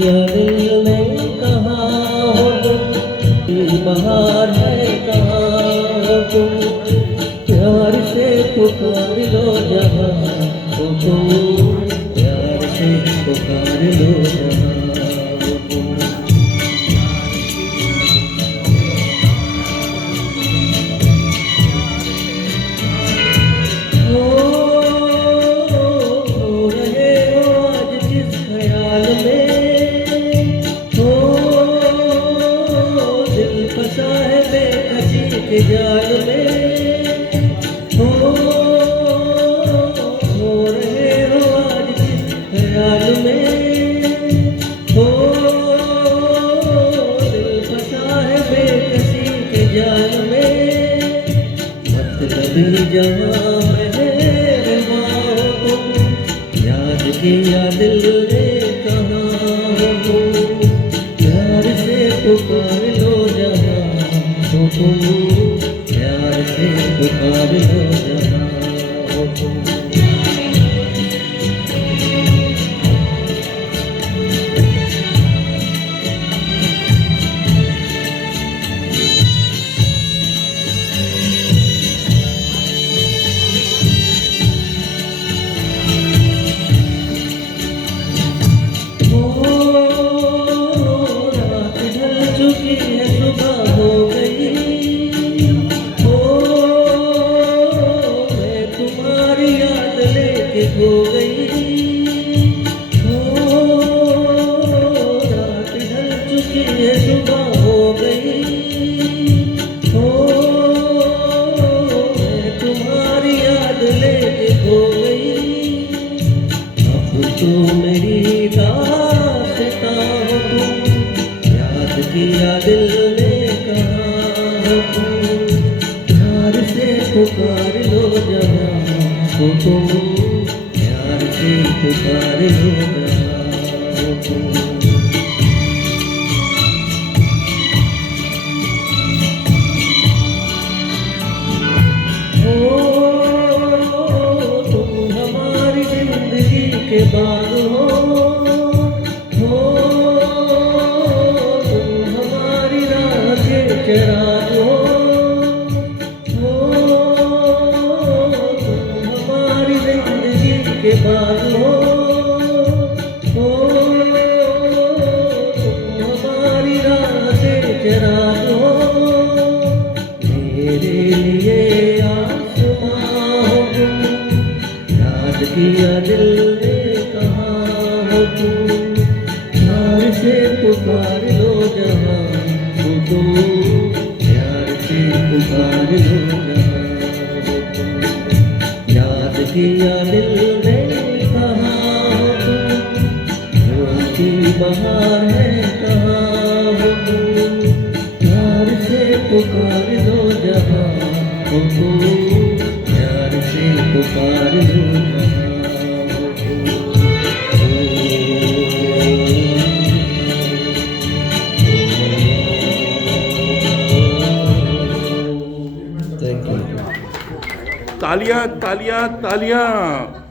दिल ने कहा हो तुम बहार है कहाँ हो तुम प्यार से पुकार लो जहाँ हो तुम प्यार से पुकार लो जहाँ हो तुम हो रहे हो आज जिस ख्याल में के जाल में हो रहे हो आज जिस ख्याल में हो दिल फंसा है बेकसी के जाल में मतलबी जहाँ मेहरबां हो तुम याद किया दिल ने कहाँ हो तुम प्यार से पुकार लो जहाँ हो तुम प्यार से पुकार लो जहाँ हो तुम रात ढल चुकी है सुबह हो गई हो गई हो रात ढल चुकी है सुबह हो गई हो मैं तुम्हारी याद लेके खो गई अब तो मेरी दास्तां हो तुम याद किया दिल ने कहा हो तुम प्यार से पुकार लो जहाँ हो तुम पुकार लो जहाँ हो तुम हमारी जिंदगी के बाग हो तुम हमारी राह के चिराग हो तुम हमारी जिंदगी के बाग हो तुम हमारी राह के चिराग हो मेरे लिए आसमां हो तुम याद किया दिल ने कहा हो तुम प्यार से पुकार लो जहाँ हो तुम प्यार से पुकार लो जहाँ हो तुम याद किया दिल ने कहा हो तुम की बहार है कहाँ हो तुम प्यार से पुकार लो जहाँ हो तुम प्यार से पुकार लो जहाँ हो तुम तालियां तालियां तालियां।